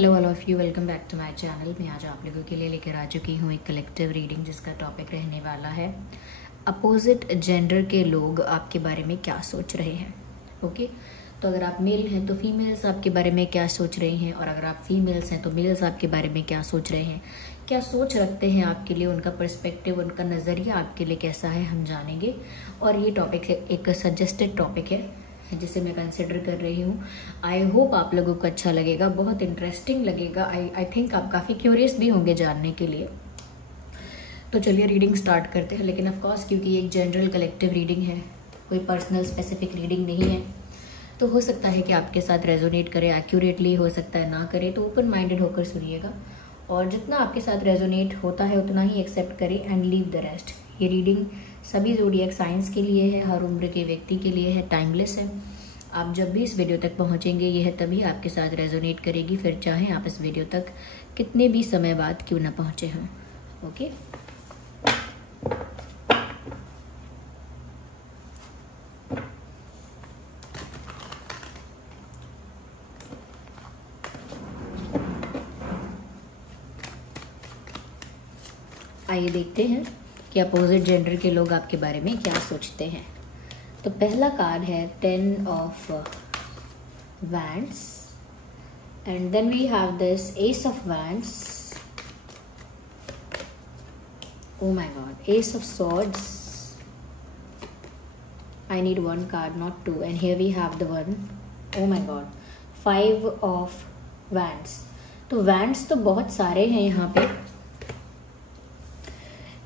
Hello all of you, welcome back to my channel. मैं आज आप लोगों के लिए लेकर आ चुकी हूँ एक कलेक्टिव रीडिंग जिसका टॉपिक रहने वाला है अपोजिट जेंडर के लोग आपके बारे में क्या सोच रहे हैं। ओके, तो अगर आप मेल हैं तो फीमेल्स आपके बारे में क्या सोच रहे हैं, और अगर आप फीमेल्स हैं तो मेल्स आपके बारे में क्या सोच रहे हैं, क्या सोच रखते हैं आपके लिए, उनका पर्सपेक्टिव, उनका नज़रिया आपके लिए कैसा है, हम जानेंगे। और ये टॉपिक एक सजेस्टेड टॉपिक है जिसे मैं कंसिडर कर रही हूँ। आई होप आप लोगों को अच्छा लगेगा, बहुत इंटरेस्टिंग लगेगा। आई थिंक आप काफ़ी क्यूरियस भी होंगे जानने के लिए। तो चलिए रीडिंग स्टार्ट करते हैं। लेकिन ऑफ कोर्स क्योंकि एक जनरल कलेक्टिव रीडिंग है, कोई पर्सनल स्पेसिफिक रीडिंग नहीं है, तो हो सकता है कि आपके साथ रेजोनेट करे एक्यूरेटली, हो सकता है ना करे। तो ओपन माइंडेड होकर सुनिएगा, और जितना आपके साथ रेजोनेट होता है उतना ही एक्सेप्ट करें एंड लीव द रेस्ट। ये रीडिंग सभी ज़ोडिएक साइंस के लिए है, हर उम्र के व्यक्ति के लिए है, टाइमलेस है। आप जब भी इस वीडियो तक पहुंचेंगे यह तभी आपके साथ रेजोनेट करेगी, फिर चाहे आप इस वीडियो तक कितने भी समय बाद क्यों ना पहुंचे हों। ओके, आइए देखते हैं कि अपोजिट जेंडर के लोग आपके बारे में क्या सोचते हैं। तो पहला कार्ड है 10 of wands, and then we have this ace of wands. Oh my God, ace of swords. I need one card, not two, and here we have the one. Oh my god, 5 of wands. तो wands तो बहुत सारे हैं यहाँ पे।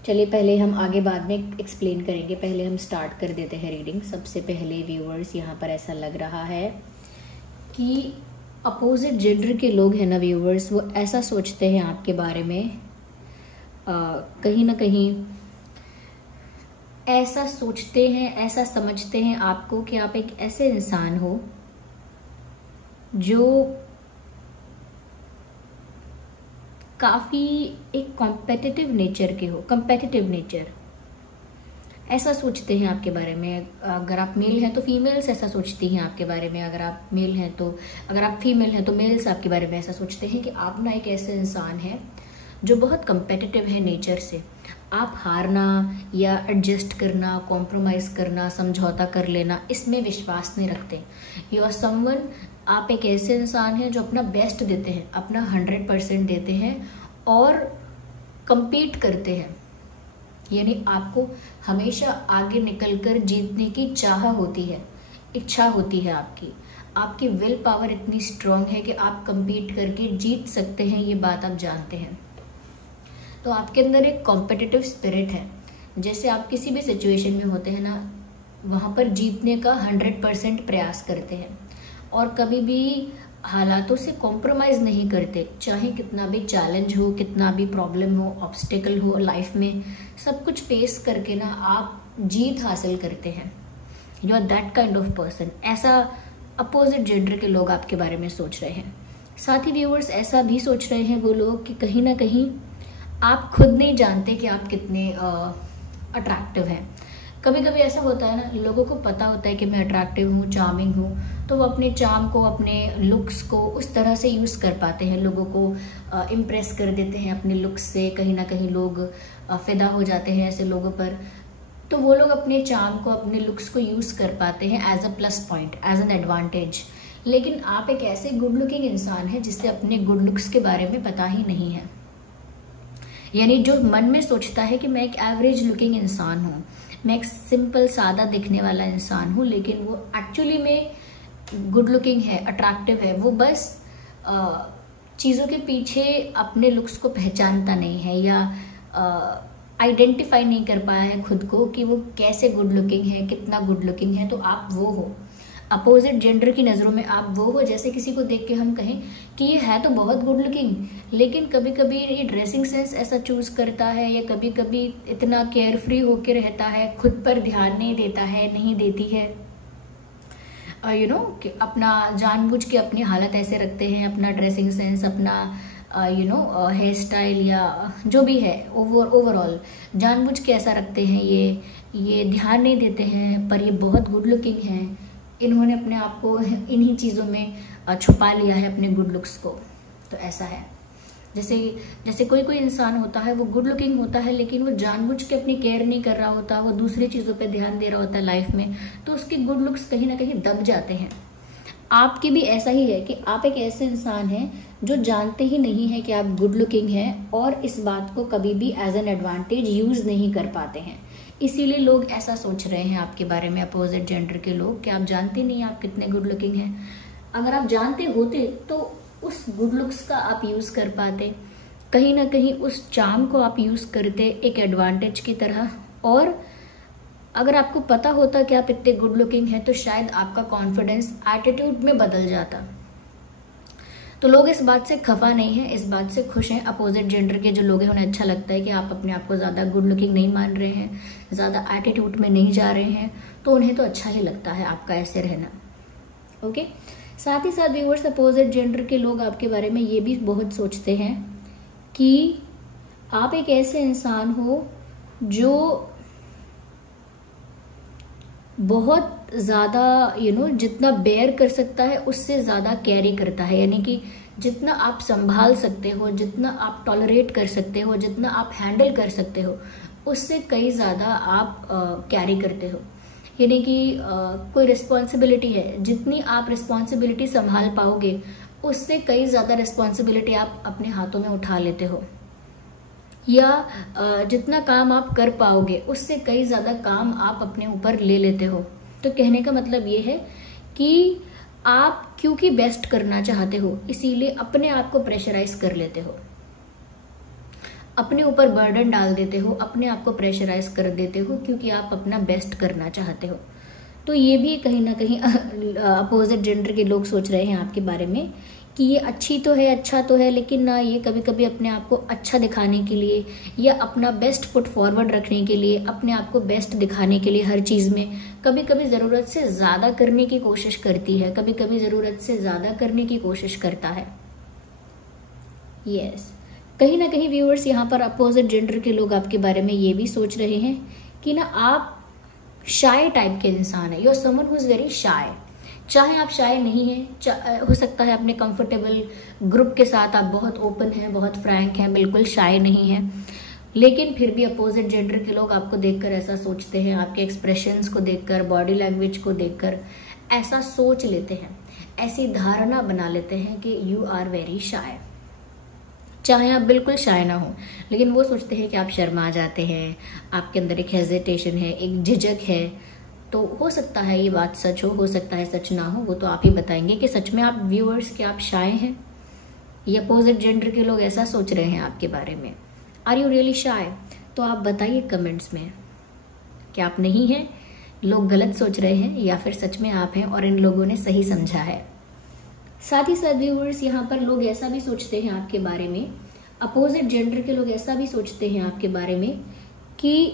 चलिए पहले हम आगे बाद में एक्सप्लेन करेंगे, पहले हम स्टार्ट कर देते हैं रीडिंग। सबसे पहले व्यूअर्स, यहाँ पर ऐसा लग रहा है कि अपोजिट जेंडर के लोग हैं ना व्यूअर्स, वो ऐसा सोचते हैं आपके बारे में, कहीं ना कहीं ऐसा सोचते हैं, ऐसा समझते हैं आपको कि आप एक ऐसे इंसान हो जो काफ़ी एक कॉम्पिटिटिव नेचर के हो, कॉम्पिटिटिव नेचर, ऐसा सोचते हैं आपके बारे में। अगर आप मेल हैं तो फीमेल्स ऐसा सोचती हैं आपके बारे में, अगर आप मेल हैं तो, अगर आप फीमेल हैं तो मेल्स आपके बारे में ऐसा सोचते हैं कि आप ना एक ऐसे इंसान हैं जो बहुत कॉम्पिटिटिव है नेचर से। आप हारना या एडजस्ट करना, कॉम्प्रोमाइज़ करना, समझौता कर लेना, इसमें विश्वास नहीं रखते। यू आर समवन, आप एक ऐसे इंसान हैं जो अपना बेस्ट देते हैं, अपना 100% देते हैं और compete करते हैं। यानी आपको हमेशा आगे निकलकर जीतने की चाह होती है, इच्छा होती है आपकी विल पावर इतनी स्ट्रांग है कि आप compete करके जीत सकते हैं, ये बात आप जानते हैं। तो आपके अंदर एक कॉम्पिटिटिव स्पिरिट है। जैसे आप किसी भी सिचुएशन में होते हैं ना, वहाँ पर जीतने का 100% प्रयास करते हैं और कभी भी हालातों से कॉम्प्रोमाइज़ नहीं करते, चाहे कितना भी चैलेंज हो, कितना भी प्रॉब्लम हो, ऑब्स्टिकल हो लाइफ में, सब कुछ फेस करके ना आप जीत हासिल करते हैं। You are that kind of person. ऐसा अपोजिट जेंडर के लोग आपके बारे में सोच रहे हैं। साथ ही व्यूअर्स ऐसा भी सोच रहे हैं वो लोग कि कहीं ना कहीं आप खुद नहीं जानते कि आप कितने अट्रैक्टिव हैं। कभी कभी ऐसा होता है ना, लोगों को पता होता है कि मैं अट्रैक्टिव हूँ, चार्मिंग हूँ, तो वो अपने चार्म को, अपने लुक्स को उस तरह से यूज़ कर पाते हैं, लोगों को इम्प्रेस कर देते हैं अपने लुक्स से। कहीं ना कहीं लोग फिदा हो जाते हैं ऐसे लोगों पर। तो वो लोग अपने चार्म को, अपने लुक्स को यूज़ कर पाते हैं as a plus point, as an advantage. लेकिन आप एक ऐसे गुड लुकिंग इंसान हैं जिससे अपने गुड लुक्स के बारे में पता ही नहीं है। यानी जो मन में सोचता है कि मैं एक एवरेज लुकिंग इंसान हूँ, मैं एक सिंपल सादा दिखने वाला इंसान हूँ, लेकिन वो एक्चुअली में गुड लुकिंग है, अट्रैक्टिव है, वो बस चीज़ों के पीछे अपने लुक्स को पहचानता नहीं है या आइडेंटिफाई नहीं कर पाया है खुद को कि वो कैसे गुड लुकिंग है, कितना गुड लुकिंग है। तो आप वो हो, अपोजिट जेंडर की नज़रों में आप वो हो। जैसे किसी को देख के हम कहें कि ये है तो बहुत गुड लुकिंग, लेकिन कभी कभी ये ड्रेसिंग सेंस ऐसा चूज करता है, या कभी कभी इतना केयर फ्री होके रहता है, खुद पर ध्यान नहीं देता है, नहीं देती है। यू नो कि अपना जानबूझ के अपनी हालत ऐसे रखते हैं, अपना ड्रेसिंग सेंस, अपना हेयर स्टाइल या जो भी है ओवरऑल जानबूझ के ऐसा रखते हैं। ये ध्यान नहीं देते हैं, पर ये बहुत गुड लुकिंग हैं। इन्होंने अपने आप को इन्हीं चीज़ों में छुपा लिया है, अपने गुड लुक्स को। तो ऐसा है। जैसे जैसे कोई कोई इंसान होता है, वो गुड लुकिंग होता है लेकिन वो जानबूझ के अपनी केयर नहीं कर रहा होता, वो दूसरी चीज़ों पे ध्यान दे रहा होता है लाइफ में, तो उसके गुड लुक्स कहीं ना कहीं दब जाते हैं। आपकी भी ऐसा ही है कि आप एक ऐसे इंसान हैं जो जानते ही नहीं है कि आप गुड लुकिंग हैं और इस बात को कभी भी एज एन एडवांटेज यूज़ नहीं कर पाते हैं। इसीलिए लोग ऐसा सोच रहे हैं आपके बारे में, अपोजिट जेंडर के लोग, कि आप जानते नहीं आप कितने गुड लुकिंग हैं। अगर आप जानते होते तो उस गुड लुक्स का आप यूज़ कर पाते, कहीं ना कहीं उस चार्म को आप यूज़ करते एक एडवांटेज की तरह। और अगर आपको पता होता कि आप इतने गुड लुकिंग हैं तो शायद आपका कॉन्फिडेंस एटीट्यूड में बदल जाता। तो लोग इस बात से खफा नहीं है, इस बात से खुश हैं। अपोजिट जेंडर के जो लोग हैं उन्हें अच्छा लगता है कि आप अपने आप को ज़्यादा गुड लुकिंग नहीं मान रहे हैं, ज़्यादा एटीट्यूड में नहीं जा रहे हैं, तो उन्हें तो अच्छा ही लगता है आपका ऐसे रहना। ओके, साथ ही साथ व्यूअर्स, अपोजिट जेंडर के लोग आपके बारे में ये भी बहुत सोचते हैं कि आप एक ऐसे इंसान हो जो बहुत ज़्यादा जितना बेयर कर सकता है उससे ज़्यादा कैरी करता है। यानी कि जितना आप संभाल सकते हो, जितना आप टॉलरेट कर सकते हो, जितना आप हैंडल कर सकते हो, उससे कई ज़्यादा आप कैरी करते हो। यानी कि कोई रिस्पॉन्सिबिलिटी है, जितनी आप रिस्पॉन्सिबिलिटी संभाल पाओगे उससे कई ज़्यादा रिस्पॉन्सिबिलिटी आप अपने हाथों में उठा लेते हो, या जितना काम आप कर पाओगे उससे कई ज़्यादा काम आप अपने ऊपर ले लेते हो। तो कहने का मतलब ये है कि आप क्योंकि बेस्ट करना चाहते हो इसीलिए अपने आप को प्रेशराइज कर लेते हो, अपने ऊपर बर्डन डाल देते हो, अपने आप को प्रेशराइज कर देते हो क्योंकि आप अपना बेस्ट करना चाहते हो। तो ये भी कहीं ना कहीं अपोजिट जेंडर के लोग सोच रहे हैं आपके बारे में कि ये अच्छी तो है, अच्छा तो है, लेकिन ना ये कभी कभी अपने आप को अच्छा दिखाने के लिए या अपना बेस्ट फुट फॉरवर्ड रखने के लिए, अपने आप को बेस्ट दिखाने के लिए हर चीज़ में कभी कभी ज़रूरत से ज़्यादा करने की कोशिश करती है, कभी कभी ज़रूरत से ज़्यादा करने की कोशिश करता है। यस, कहीं ना कहीं व्यूअर्स यहाँ पर अपोजिट जेंडर के लोग आपके बारे में ये भी सोच रहे हैं कि ना आप शाय टाइप के इंसान है, you are someone who is very shy. चाहे आप शाय नहीं हैं, हो सकता है अपने कंफर्टेबल ग्रुप के साथ आप बहुत ओपन हैं, बहुत फ्रैंक हैं, बिल्कुल शाय नहीं हैं, लेकिन फिर भी अपोजिट जेंडर के लोग आपको देखकर ऐसा सोचते हैं, आपके एक्सप्रेशंस को देखकर, बॉडी लैंग्वेज को देखकर ऐसा सोच लेते हैं, ऐसी धारणा बना लेते हैं कि यू आर वेरी शाय। चाहे आप बिल्कुल शाय ना हो, लेकिन वो सोचते हैं कि आप शर्मा जाते हैं, आपके अंदर एक हेजिटेशन है, एक झिझक है। तो हो सकता है ये बात सच हो सकता है सच ना हो, वो तो आप ही बताएंगे कि सच में आप व्यूअर्स कि आप शाय हैं या अपोजिट जेंडर के लोग ऐसा सोच रहे हैं आपके बारे में। आर यू रियली शाय? तो आप बताइए कमेंट्स में कि आप नहीं हैं, लोग गलत सोच रहे हैं, या फिर सच में आप हैं और इन लोगों ने सही समझा है। साथ ही साथ व्यूअर्स यहाँ पर लोग ऐसा भी सोचते हैं आपके बारे में, अपोजिट जेंडर के लोग ऐसा भी सोचते हैं आपके बारे में कि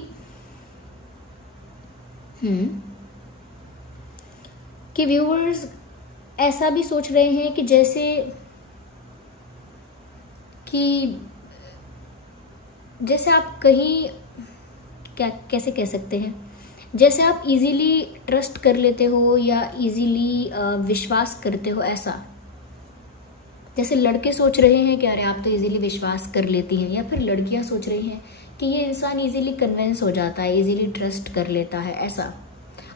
व्यूअर्स ऐसा भी सोच रहे हैं कि जैसे आप कहीं कैसे कह सकते हैं, जैसे आप इजीली ट्रस्ट कर लेते हो या इजीली विश्वास करते हो, ऐसा जैसे लड़के सोच रहे हैं कि अरे आप तो इजीली विश्वास कर लेती हैं, या फिर लड़कियां सोच रही हैं कि ये इंसान इजीली कन्विंस हो जाता है, इजीली ट्रस्ट कर लेता है, ऐसा।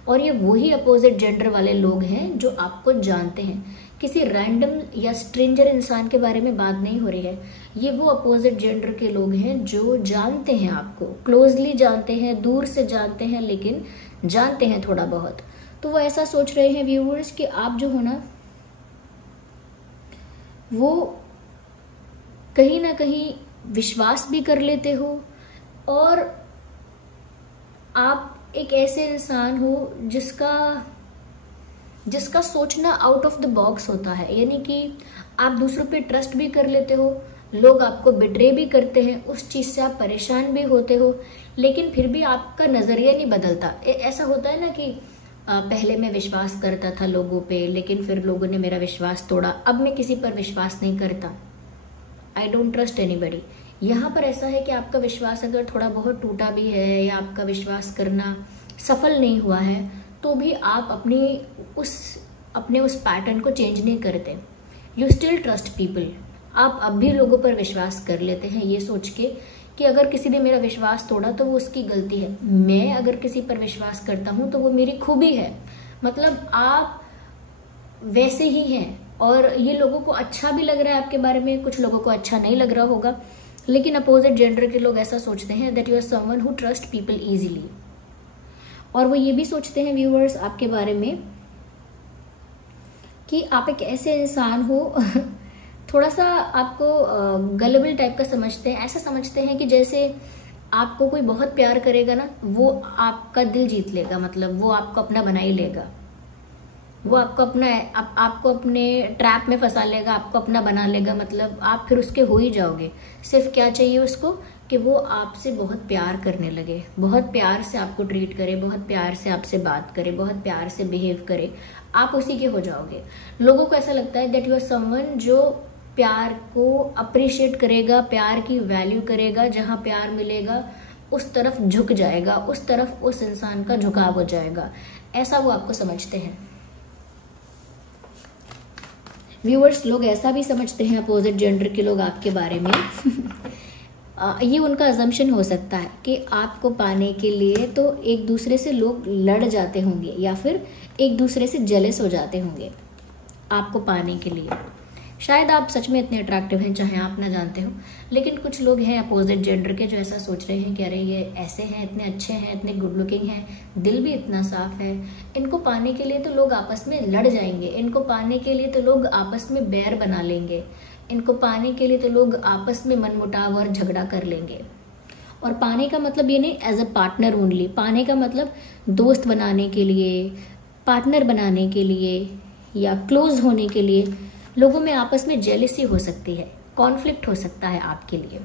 और ये वही अपोजिट जेंडर वाले लोग हैं जो आपको जानते हैं, किसी रैंडम या स्ट्रेंजर इंसान के बारे में बात नहीं हो रही है। ये वो अपोजिट जेंडर के लोग हैं जो जानते हैं आपको, क्लोजली जानते हैं, दूर से जानते हैं, लेकिन जानते हैं थोड़ा बहुत। तो वो ऐसा सोच रहे हैं व्यूअर्स कि आप जो हो ना, वो कहीं ना कहीं विश्वास भी कर लेते हो और आप एक ऐसे इंसान हो जिसका सोचना आउट ऑफ द बॉक्स होता है। यानी कि आप दूसरों पे ट्रस्ट भी कर लेते हो, लोग आपको बिट्रे भी करते हैं, उस चीज़ से आप परेशान भी होते हो, लेकिन फिर भी आपका नज़रिया नहीं बदलता। ऐसा होता है ना कि पहले मैं विश्वास करता था लोगों पे, लेकिन फिर लोगों ने मेरा विश्वास तोड़ा, अब मैं किसी पर विश्वास नहीं करता, आई डोंट ट्रस्ट एनीबडी। यहाँ पर ऐसा है कि आपका विश्वास अगर थोड़ा बहुत टूटा भी है या आपका विश्वास करना सफल नहीं हुआ है, तो भी आप अपने उस पैटर्न को चेंज नहीं करते। यू स्टिल ट्रस्ट पीपल, आप अब भी लोगों पर विश्वास कर लेते हैं ये सोच के कि अगर किसी ने मेरा विश्वास तोड़ा तो वो उसकी गलती है, मैं अगर किसी पर विश्वास करता हूं तो वो मेरी खूबी है। मतलब आप वैसे ही हैं, और ये लोगों को अच्छा भी लग रहा है आपके बारे में, कुछ लोगों को अच्छा नहीं लग रहा होगा, लेकिन अपोजिट जेंडर के लोग ऐसा सोचते हैं that you are someone who trust people easily. और वो ये भी सोचते हैं व्यूअर्स आपके बारे में कि आप एक ऐसे इंसान हो थोड़ा सा आपको गलेबल टाइप का समझते हैं, ऐसा समझते हैं कि जैसे आपको कोई बहुत प्यार करेगा ना, वो आपका दिल जीत लेगा, मतलब वो आपको अपना बना ही लेगा, वो आपको अपने ट्रैप में फंसा लेगा, आपको अपना बना लेगा, मतलब आप फिर उसके हो ही जाओगे। सिर्फ क्या चाहिए उसको कि वो आपसे बहुत प्यार करने लगे, बहुत प्यार से आपको ट्रीट करे, बहुत प्यार से आपसे बात करे, बहुत प्यार से बिहेव करे, आप उसी के हो जाओगे। लोगों को ऐसा लगता है दैट यू आर समवन जो प्यार को अप्रिशिएट करेगा, प्यार की वैल्यू करेगा, जहां प्यार मिलेगा उस तरफ झुक जाएगा, उस तरफ उस इंसान का झुकाव हो जाएगा, ऐसा वो आपको समझते हैं। व्यूअर्स, लोग ऐसा भी समझते हैं अपोजिट जेंडर के लोग आपके बारे में ये उनका अजम्पशन हो सकता है कि आपको पाने के लिए तो एक दूसरे से लोग लड़ जाते होंगे या फिर एक दूसरे से जेलस हो जाते होंगे आपको पाने के लिए। शायद आप सच में इतने अट्रैक्टिव हैं, चाहे आप ना जानते हो, लेकिन कुछ लोग हैं अपोजिट जेंडर के जो ऐसा सोच रहे हैं कि अरे ये ऐसे हैं, इतने अच्छे हैं, इतने गुड लुकिंग हैं, दिल भी इतना साफ है, इनको पाने के लिए तो लोग आपस में लड़ जाएंगे, इनको पाने के लिए तो लोग आपस में बैर बना लेंगे, इनको पाने के लिए तो लोग आपस में मनमुटाव और झगड़ा कर लेंगे। और पाने का मतलब ये नहीं एज अ पार्टनर ओनली, पाने का मतलब दोस्त बनाने के लिए, पार्टनर बनाने के लिए या क्लोज होने के लिए लोगों में आपस में जेलसी हो सकती है, कॉन्फ्लिक्ट हो सकता है आपके लिए।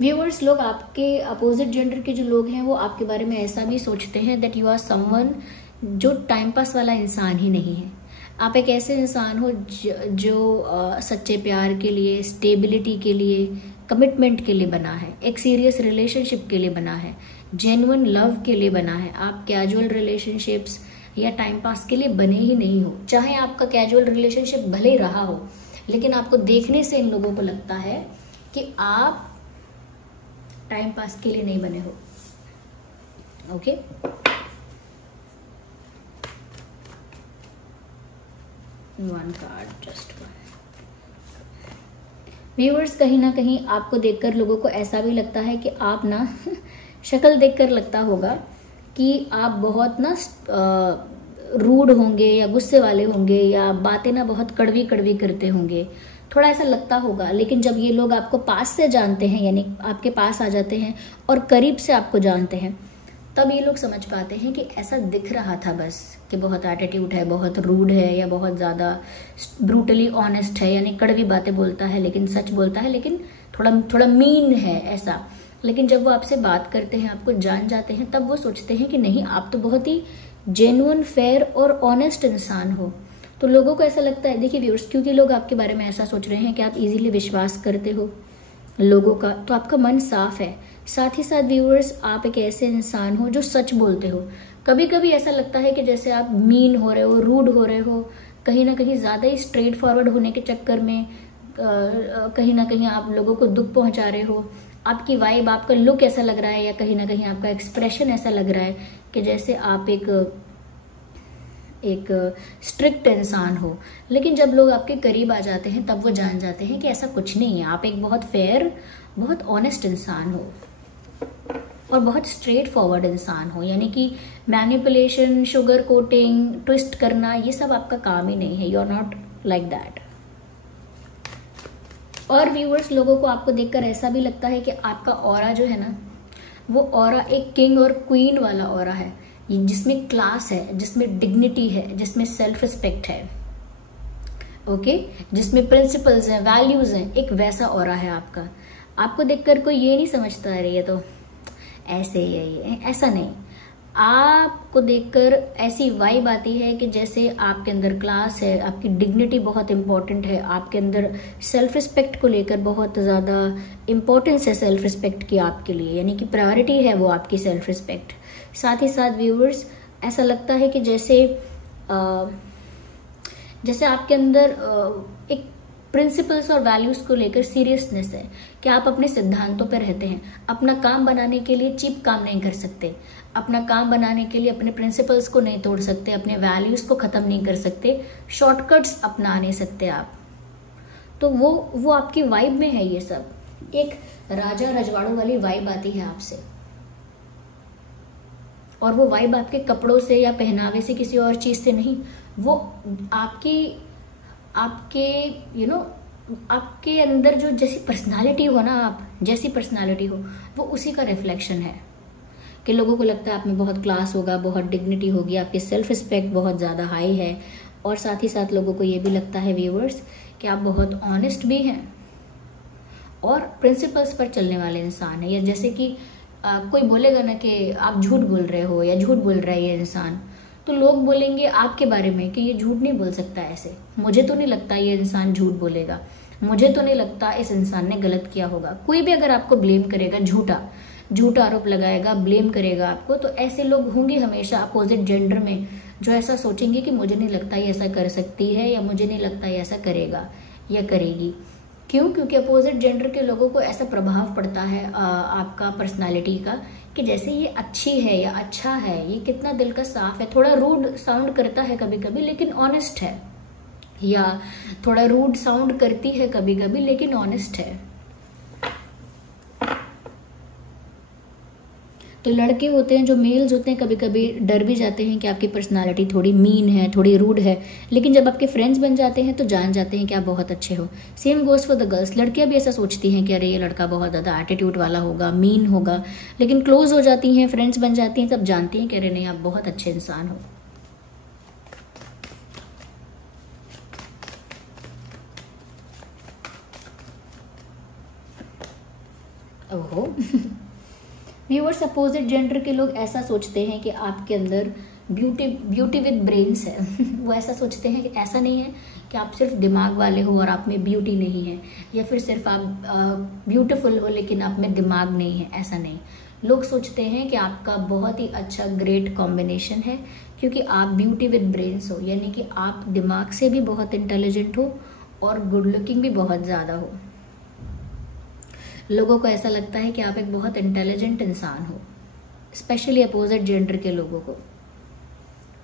व्यूअर्स, लोग आपके अपोजिट जेंडर के जो लोग हैं वो आपके बारे में ऐसा भी सोचते हैं दैट यू आर समवन जो टाइम पास वाला इंसान ही नहीं है। आप एक ऐसे इंसान हो जो सच्चे प्यार के लिए, स्टेबिलिटी के लिए, कमिटमेंट के लिए बना है, एक सीरियस रिलेशनशिप के लिए बना है, जेन्युइन लव के लिए बना है। आप कैजुअल रिलेशनशिप्स या टाइम पास के लिए बने ही नहीं हो। चाहे आपका कैजुअल रिलेशनशिप भले ही रहा हो, लेकिन आपको देखने से इन लोगों को लगता है कि आप टाइम पास के लिए नहीं बने हो। Okay, one card, just one. Viewers, कहीं ना कहीं आपको देखकर लोगों को ऐसा भी लगता है कि आप ना शक्ल देखकर लगता होगा कि आप बहुत ना रूड होंगे या गुस्से वाले होंगे या बातें ना बहुत कड़वी कड़वी करते होंगे, थोड़ा ऐसा लगता होगा। लेकिन जब ये लोग आपको पास से जानते हैं, यानी आपके पास आ जाते हैं और करीब से आपको जानते हैं, तब ये लोग समझ पाते हैं कि ऐसा दिख रहा था बस कि बहुत एटीट्यूड है, बहुत रूड है या बहुत ज़्यादा ब्रूटली ऑनेस्ट है, यानी कड़वी बातें बोलता है लेकिन सच बोलता है, लेकिन थोड़ा थोड़ा मीन है ऐसा। लेकिन जब वो आपसे बात करते हैं, आपको जान जाते हैं, तब वो सोचते हैं कि नहीं, आप तो बहुत ही जेन्युइन, फेयर और ऑनेस्ट इंसान हो। तो लोगों को ऐसा लगता है, देखिए व्यूअर्स, क्योंकि लोग आपके बारे में ऐसा सोच रहे हैं कि आप इजीली विश्वास करते हो लोगों का, तो आपका मन साफ है। साथ ही साथ व्यूअर्स, आप एक ऐसे इंसान हो जो सच बोलते हो। कभी कभी ऐसा लगता है कि जैसे आप मीन हो रहे हो, रूड हो रहे हो, कहीं ना कहीं ज़्यादा ही स्ट्रेट फॉरवर्ड होने के चक्कर में कहीं ना कहीं आप लोगों को दुख पहुंचा रहे हो। आपकी वाइब, आपका लुक ऐसा लग रहा है या कहीं ना कहीं आपका एक्सप्रेशन ऐसा लग रहा है कि जैसे आप एक स्ट्रिक्ट इंसान हो। लेकिन जब लोग आपके करीब आ जाते हैं तब वो जान जाते हैं कि ऐसा कुछ नहीं है, आप एक बहुत फेयर, बहुत ऑनेस्ट इंसान हो और बहुत स्ट्रेट फॉरवर्ड इंसान हो। यानी कि मैनिपुलेशन, शुगर कोटिंग, ट्विस्ट करना, ये सब आपका काम ही नहीं है। You are not like that. और व्यूअर्स, लोगों को आपको देखकर ऐसा भी लगता है कि आपका ऑरा जो है ना, वो ऑरा एक किंग और क्वीन वाला ऑरा है, जिसमें क्लास है, जिसमें डिग्निटी है, जिसमें सेल्फ रिस्पेक्ट है, ओके, जिसमें प्रिंसिपल्स हैं, वैल्यूज हैं, एक वैसा ऑरा है आपका। आपको देखकर कोई ये नहीं समझता है ये तो ऐसे है, ऐसा नहीं। आपको देखकर ऐसी वाइब आती है कि जैसे आपके अंदर क्लास है, आपकी डिग्निटी बहुत इंपॉर्टेंट है, आपके अंदर सेल्फ रिस्पेक्ट को लेकर बहुत ज़्यादा इंपॉर्टेंस है सेल्फ रिस्पेक्ट की आपके लिए, यानी कि प्रायोरिटी है वो आपकी सेल्फ रिस्पेक्ट। साथ ही साथ व्यूअर्स, ऐसा लगता है कि जैसे जैसे आपके अंदर एक प्रिंसिपल्स और वैल्यूज को लेकर सीरियसनेस है कि आप अपने सिद्धांतों पर रहते हैं। अपना काम बनाने के लिए चीप काम नहीं कर सकते, अपना काम बनाने के लिए अपने प्रिंसिपल्स को नहीं तोड़ सकते, अपने वैल्यूज को खत्म नहीं कर सकते, शॉर्टकट्स अपना नहीं सकते आप। तो वो आपकी वाइब में है। ये सब एक राजा रजवाड़ों वाली वाइब आती है आपसे, और वो वाइब आपके कपड़ों से या पहनावे से, किसी और चीज से नहीं, वो आपके आपके अंदर जो जैसी पर्सनालिटी हो ना, आप जैसी पर्सनालिटी हो, वो उसी का रिफ्लेक्शन है। कि लोगों को लगता है आप में बहुत क्लास होगा, बहुत डिग्निटी होगी, आपकी सेल्फ रिस्पेक्ट बहुत ज़्यादा हाई है, और साथ ही साथ लोगों को ये भी लगता है व्यूअर्स कि आप बहुत ऑनेस्ट भी हैं और प्रिंसिपल्स पर चलने वाले इंसान है। या जैसे कि कोई बोलेगा ना कि आप झूठ बोल रहे हो या झूठ बोल रहा है ये इंसान, तो लोग बोलेंगे आपके बारे में कि ये झूठ नहीं बोल सकता ऐसे, मुझे तो नहीं लगता ये इंसान झूठ बोलेगा, मुझे तो नहीं लगता इस इंसान ने गलत किया होगा। कोई भी अगर आपको ब्लेम करेगा, झूठा आरोप लगाएगा, ब्लेम करेगा आपको, तो ऐसे लोग होंगे हमेशा अपोजिट जेंडर में जो ऐसा सोचेंगे कि मुझे नहीं लगता ये ऐसा कर सकती है, या मुझे नहीं लगता ये ऐसा करेगा या करेगी। क्यों? क्योंकि अपोजिट जेंडर के लोगों को ऐसा प्रभाव पड़ता है आपका पर्सनालिटी का कि जैसे ये अच्छी है या अच्छा है, ये कितना दिल का साफ है, थोड़ा रूड साउंड करता है कभी कभी लेकिन ऑनेस्ट है, या थोड़ा रूड साउंड करती है कभी कभी लेकिन ऑनेस्ट है। तो लड़के होते हैं जो मेल्स होते हैं, कभी कभी डर भी जाते हैं कि आपकी पर्सनालिटी थोड़ी मीन है, थोड़ी रूड है, लेकिन जब आपके फ्रेंड्स बन जाते हैं तो जान जाते हैं कि आप बहुत अच्छे हो। Same goes for the girls, लड़कियां भी ऐसा सोचती हैं कि अरे ये लड़का बहुत ज़्यादा एटीट्यूड वाला होगा, मीन होगा, लेकिन क्लोज हो जाती हैं, फ्रेंड्स बन जाती हैं, तब जानती हैं कि अरे नहीं आप बहुत अच्छे इंसान हो। ओहो व्यूअर्स, अपोजिट जेंडर के लोग ऐसा सोचते हैं कि आपके अंदर ब्यूटी विद ब्रेन्स है। वो ऐसा सोचते हैं कि ऐसा नहीं है कि आप सिर्फ दिमाग वाले हो और आप में ब्यूटी नहीं है, या फिर सिर्फ आप ब्यूटीफुल हो लेकिन आप में दिमाग नहीं है, ऐसा नहीं। लोग सोचते हैं कि आपका बहुत ही अच्छा ग्रेट कॉम्बिनेशन है, क्योंकि आप ब्यूटी विद ब्रेन्स हो, यानी कि आप दिमाग से भी बहुत इंटेलिजेंट हो और गुड लुकिंग भी बहुत ज़्यादा हो। लोगों को ऐसा लगता है कि आप एक बहुत इंटेलिजेंट इंसान हो, स्पेशली अपोजिट जेंडर के लोगों को।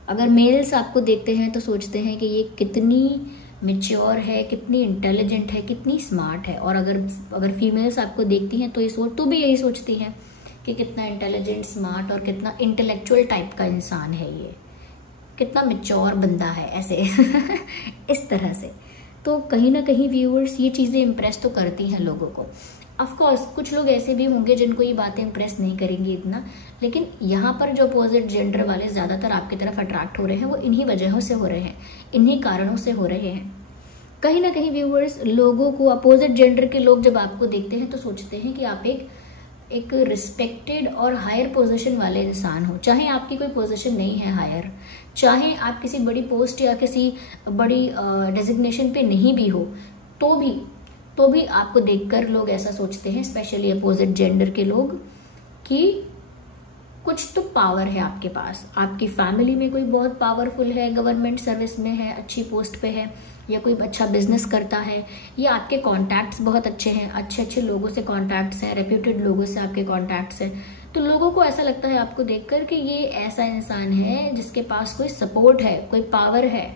अगर मेल्स आपको देखते हैं तो सोचते हैं कि ये कितनी मैच्योर है, कितनी इंटेलिजेंट है, कितनी स्मार्ट है, और अगर फीमेल्स आपको देखती हैं तो भी यही सोचती हैं कि कितना इंटेलिजेंट, स्मार्ट और कितना इंटेलेक्चुअल टाइप का इंसान है ये, कितना मैच्योर बंदा है, ऐसे इस तरह से। तो कहीं ना कहीं व्यूअर्स ये चीज़ें इम्प्रेस तो करती हैं लोगों को। ऑफ कोर्स कुछ लोग ऐसे भी होंगे जिनको ये बातें इम्प्रेस नहीं करेंगी इतना, लेकिन यहाँ पर जो अपोजिट जेंडर वाले ज़्यादातर आपकी तरफ अट्रैक्ट हो रहे हैं वो इन्हीं वजहों से हो रहे हैं, इन्हीं कारणों से हो रहे हैं। कहीं ना कहीं व्यूअर्स, लोगों को, अपोजिट जेंडर के लोग जब आपको देखते हैं तो सोचते हैं कि आप एक रिस्पेक्टेड और हायर पोजीशन वाले इंसान हो। चाहे आपकी कोई पोजीशन नहीं है हायर, चाहे आप किसी बड़ी पोस्ट या किसी बड़ी डेजिग्नेशन पे नहीं भी हो, तो भी आपको देखकर लोग ऐसा सोचते हैं, स्पेशली अपोजिट जेंडर के लोग, कि कुछ तो पावर है आपके पास, आपकी फैमिली में कोई बहुत पावरफुल है, गवर्नमेंट सर्विस में है, अच्छी पोस्ट पे है, या कोई अच्छा बिजनेस करता है, या आपके कॉन्टैक्ट्स बहुत अच्छे हैं, अच्छे अच्छे लोगों से कॉन्टैक्ट्स हैं, रेप्यूटेड लोगों से आपके कॉन्टैक्ट्स हैं। तो लोगों को ऐसा लगता है आपको देखकर कि ये ऐसा इंसान है जिसके पास कोई सपोर्ट है, कोई पावर है,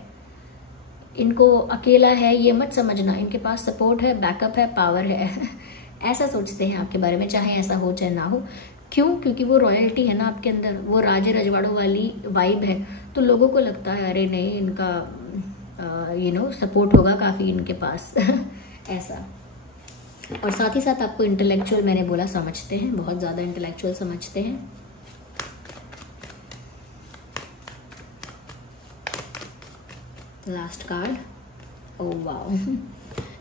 इनको अकेला है ये मत समझना, इनके पास सपोर्ट है, बैकअप है, पावर है। ऐसा सोचते हैं आपके बारे में, चाहे ऐसा हो चाहे ना हो। क्यों? क्योंकि वो रॉयल्टी है ना आपके अंदर, वो राजे रजवाड़ों वाली वाइब है, तो लोगों को लगता है अरे नहीं इनका सपोर्ट होगा काफ़ी इनके पास ऐसा। और साथ ही साथ आपको इंटेलेक्चुअल, मैंने बोला, समझते हैं, बहुत ज़्यादा इंटेलेक्चुअल समझते हैं। Last card, oh wow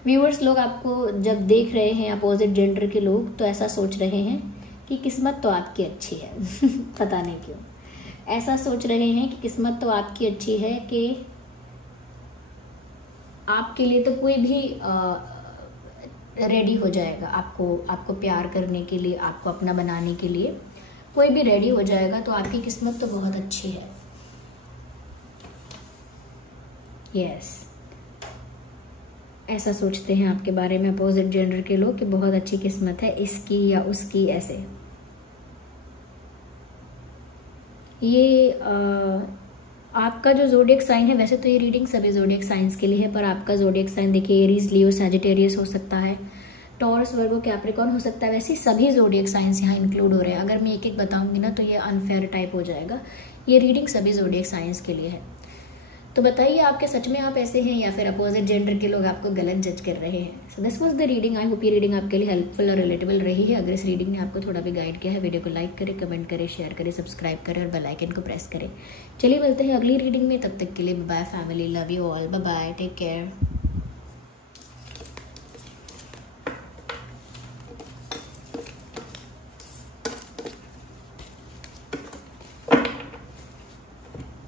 viewers, लोग आपको जब देख रहे हैं, अपोजिट जेंडर के लोग, तो ऐसा सोच रहे हैं कि किस्मत तो आपकी अच्छी है पता नहीं क्यों ऐसा सोच रहे हैं कि किस्मत तो आपकी अच्छी है कि आपके लिए तो कोई भी रेडी हो जाएगा, आपको प्यार करने के लिए, आपको अपना बनाने के लिए कोई भी रेडी हो जाएगा, तो आपकी किस्मत तो बहुत अच्छी है। यस, ऐसा सोचते हैं आपके बारे में अपोजिट जेंडर के लोग कि बहुत अच्छी किस्मत है इसकी या उसकी। ऐसे ये आपका जो ज़ोडिएक साइन है, वैसे तो ये रीडिंग सभी ज़ोडिएक साइंस के लिए है, पर आपका ज़ोडिएक साइन देखिए एरीज, लियो, सैजिटेरियस हो सकता है, टॉरस, वर्गो, कैप्रिकॉर्न हो सकता है। वैसे सभी ज़ोडिएक साइंस यहाँ इंक्लूड हो रहे हैं। अगर मैं एक एक बताऊंगी ना तो ये अनफेयर टाइप हो जाएगा। ये रीडिंग सभी ज़ोडिएक साइंस के लिए है। तो बताइए आपके सच में आप ऐसे हैं या फिर अपोजिट जेंडर के लोग आपको गलत जज कर रहे हैं। So this was the reading. I hope ये रीडिंग आपके लिए हेल्पफुल और रिलेटेबल रही है। अगर इस रीडिंग ने आपको थोड़ा भी गाइड किया है, वीडियो को लाइक करें, कमेंट करें, शेयर करें, सब्सक्राइब करें और बेल आइकन को प्रेस करें। चलिए मिलते हैं अगली रीडिंग में, तब तक के लिए bye family, love you all, bye bye, take care.